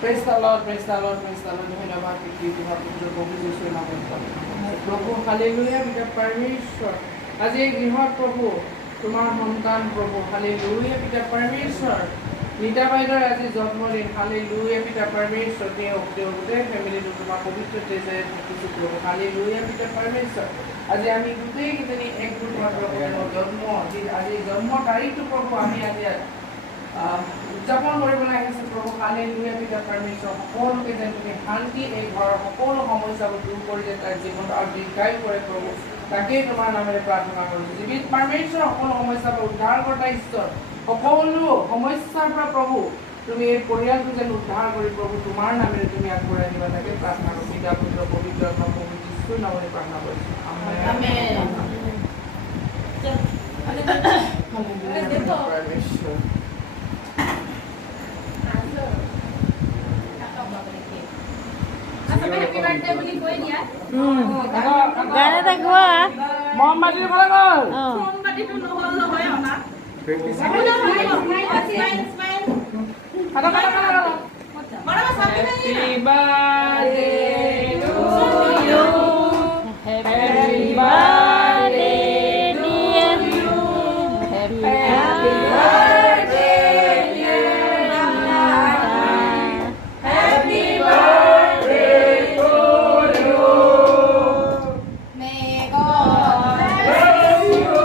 Praise the Lord, praise the Lord, praise the Lord. धन्यवाद कीर्ति पवित्र प्रभु यीशु नाम में प्रभु हालेलुया पिता परमेश्वर आज এই গৃহত প্রভু তোমার সন্তান প্রভু হালেলুয়া পিতা परमेश्वर नीता বাইদেউৰ আজি জন্মদিন হালেলুয়া পিতা परमेश्वर তেওঁ গোটেই ফ্যামিলিটো তোমাৰ পবিত্ৰ তেজেৰে থাকিছো প্ৰভু হালেলুয়া পিতা परमेश्वर আজি আমি গোটেই কিজনী একগোট হোৱাৰ প্ৰভু জন্ম আজি জন্ম তাৰিখটো প্ৰভু আমি আজি উদযাপন কৰিবলৈ আহিছোঁ প্ৰভু হালেলুয়া পিতা परमेश्वर সকলোকে যেন তুমি শান্তি এই ঘৰৰ সকলো সমস্যাবোৰ দূৰ কৰি যেন তাৰ জীৱনটো আৰু দীৰ্ঘায়ু কৰে প্ৰভু তাকেই তোমাৰ নামেৰে প্ৰাৰ্থনা কৰিছোঁ জীৱিত परमेश्वर সকলো সমস্যাবোৰ উদ্ধাৰ কৰা ঈশ্বৰ সকলো সমস্যাৰ পৰা প্ৰভু তুমি এই পৰিয়ালটো যেন উদ্ধাৰ কৰি প্ৰভু তোমাৰ নামেৰে তুমি আগবঢ়াই নিবা তাকে প্ৰাৰ্থনা কৰোঁ পিতা পুত্ৰ পবিত্ৰ আত্মা প্ৰভু যীশুৰ নামেৰে প্ৰাৰ্থনা কৰিছোঁ আমেন गाना था गोवा मोमबाती बोला गल मोमबाती तो নহল নহয় অনা Happy birthday to you. Happy birthday dear you. Happy birthday dear Nana. Happy birthday to you. May God Bless you.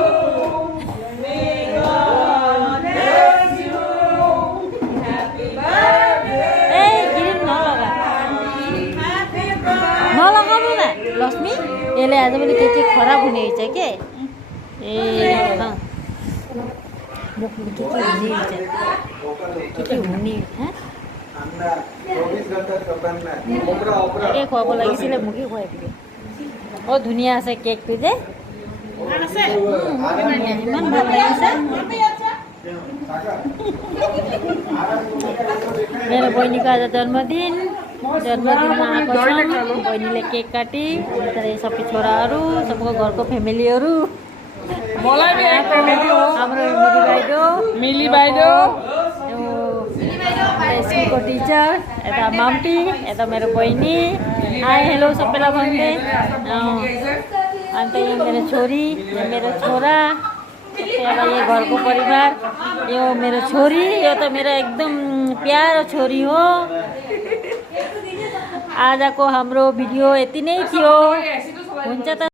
May God bless you. Happy birthday. A गिरिम नलगा happy birthday नलगाउनु न लक्ष्मी यसले आज पनि के खराब हुने रहेछ के ए अँ। मुखमा के हुने रहेछ के हुने हँ के खुवाब লাগিছিলে মুখে খুৱাই দিলে বৰ ধুনীয়া আছে কেকটো যে আছে ইমান ভাল লাগিছে मेरो बहिनीको आज जन्मदिनमा आएको छौँ बहिनीले केक काटी अनि सबै छोराहरू सबको घरको फ्यामिलीहरू मलाई भी एक family हो हाम्रो मिली बाइदो मिली बाइदो स्कुलको टिचर यता माम्टी यता मेरो बहिनी हाई हेलो सबैलाई भन्दै अन्त यो मेरो छोरी यो मेरो छोरा सबैलाई यो घरको परिवार यो मेरो छोरी यो त मेरो एकदम प्यारो छोरी हो आजको हाम्रो भिडियो यति नै थियो हुन्छ त